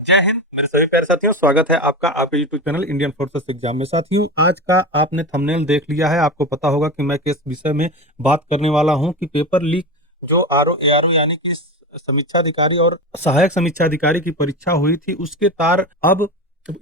जय हिंद मेरे सभी प्यारे साथियों, स्वागत है आपका आपके YouTube channel Indian forces exam में। साथियों, आज का आपने थंबनेल देख लिया है, आपको पता होगा कि मैं किस विषय में बात करने वाला हूं कि पेपर लीक जो आरओ एआरओ यानी कि समीक्षा अधिकारी और सहायक समीक्षा अधिकारी की परीक्षा हुई थी, उसके तार अब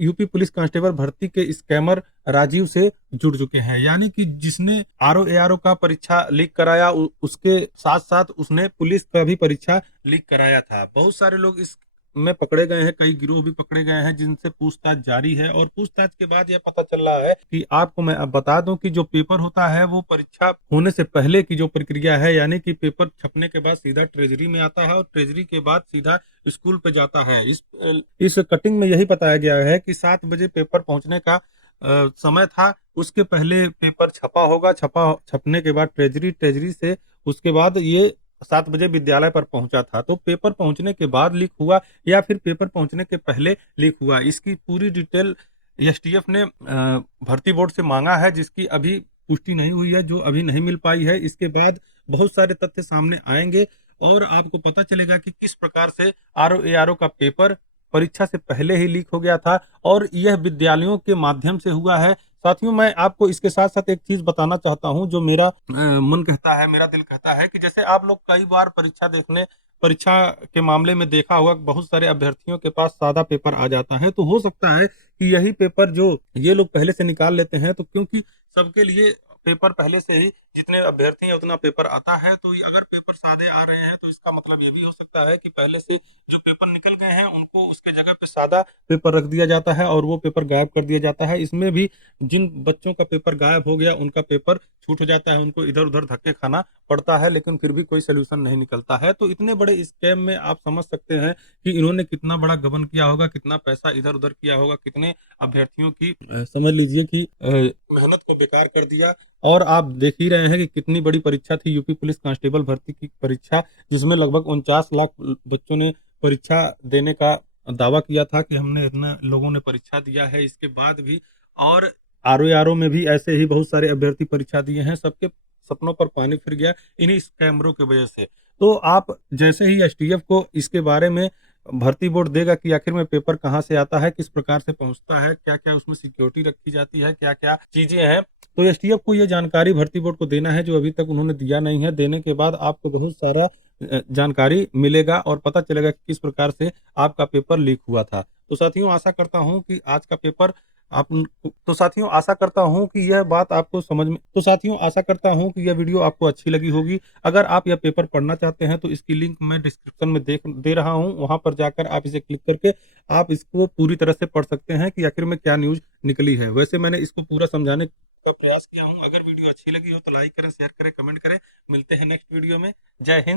यूपी पुलिस कांस्टेबल भर्ती के स्कैमर राजीव से जुड़ चुके हैं। यानी कि जिसने आरओ एआरओ का परीक्षा लीक कराया, उसके साथ साथ उसने पुलिस का भी परीक्षा लीक कराया था। बहुत सारे लोग इस में पकड़े गए हैं, कई गिरोह भी पकड़े गए हैं जिनसे पूछताछ जारी है। और पूछताछ के बाद यह पता चल रहा है कि आपको मैं अब बता दूं कि जो पेपर होता है वो परीक्षा होने से पहले की जो प्रक्रिया है, यानी कि पेपर छपने के बाद सीधा ट्रेजरी में आता है और ट्रेजरी के बाद सीधा स्कूल पे जाता है। इस कटिंग में यही बताया गया है कि 7 बजे पेपर पहुंचने का समय था। उसके पहले पेपर छपा होगा, छपने के बाद ट्रेजरी से उसके बाद ये 7 बजे विद्यालय पर पहुंचा था। तो पेपर पहुंचने के बाद लीक हुआ या फिर पेपर पहुंचने के पहले लीक हुआ, इसकी पूरी डिटेल एसटीएफ ने भर्ती बोर्ड से मांगा है, जिसकी अभी पुष्टि नहीं हुई है, जो अभी नहीं मिल पाई है। इसके बाद बहुत सारे तथ्य सामने आएंगे और आपको पता चलेगा कि किस प्रकार से आरओ एआरओ का पेपर परीक्षा से पहले ही लीक हो गया था और यह विद्यालयों के माध्यम से हुआ है। साथियों, मैं आपको इसके साथ साथ एक चीज बताना चाहता हूं जो मेरा मन कहता है, मेरा दिल कहता है कि जैसे आप लोग कई बार परीक्षा के मामले में देखा होगा, बहुत सारे अभ्यर्थियों के पास सादा पेपर आ जाता है। तो हो सकता है कि यही पेपर जो ये लोग पहले से निकाल लेते हैं, तो क्योंकि सबके लिए पेपर पहले से ही, जितने अभ्यर्थी हैं उतना पेपर आता है, तो अगर पेपर सादे आ रहे हैं तो इसका मतलब ये भी हो सकता है कि पहले से जो पेपर निकल गए हैं उनको उसके जगह पे सादा पेपर रख दिया जाता है और वो पेपर गायब कर दिया जाता है। इसमें भी जिन बच्चों का पेपर गायब हो गया उनका पेपर छूट जाता है, उनको इधर उधर धक्के खाना पड़ता है, लेकिन फिर भी कोई सोल्यूशन नहीं निकलता है। तो इतने बड़े स्कैम में आप समझ सकते हैं कि इन्होंने कितना बड़ा गबन किया होगा, कितना पैसा इधर उधर किया होगा, कितने अभ्यर्थियों की समझ लीजिए कि मेहनत को बेकार कर दिया। और आप देख ही रहे हैं कि कितनी बड़ी परीक्षा थी यूपी पुलिस कांस्टेबल भर्ती की परीक्षा, जिसमें लगभग 49 लाख बच्चों ने परीक्षा देने का दावा किया था कि हमने इतना लोगों ने परीक्षा दिया है। इसके बाद भी और आरओ में भी ऐसे ही बहुत सारे अभ्यर्थी परीक्षा दिए हैं, सबके सपनों पर पानी फिर गया इन्हीं कैमरों की वजह से। तो आप जैसे ही एसटीएफ को इसके बारे में भर्ती बोर्ड देगा कि आखिर में पेपर कहाँ से आता है, किस प्रकार से पहुंचता है, क्या क्या उसमें सिक्योरिटी रखी जाती है, क्या क्या चीजें हैं, तो एसटीएफ को ये जानकारी भर्ती बोर्ड को देना है, जो अभी तक उन्होंने दिया नहीं है। देने के बाद आपको बहुत सारा जानकारी मिलेगा और पता चलेगा कि किस प्रकार से आपका पेपर लीक हुआ था। तो साथियों, आशा करता हूं कि आज का पेपर आप तो साथियों आशा करता हूं कि यह बात आपको समझ में तो साथियों आशा करता हूं कि यह वीडियो आपको अच्छी लगी होगी। अगर आप यह पेपर पढ़ना चाहते हैं तो इसकी लिंक मैं डिस्क्रिप्शन में दे रहा हूं, वहां पर जाकर आप इसे क्लिक करके आप इसको पूरी तरह से पढ़ सकते हैं कि आखिर में क्या न्यूज निकली है। वैसे मैंने इसको पूरा समझाने का प्रयास किया हूं। अगर वीडियो अच्छी लगी हो तो लाइक करें, शेयर करें, कमेंट करें। मिलते हैं नेक्स्ट वीडियो में। जय हिंद।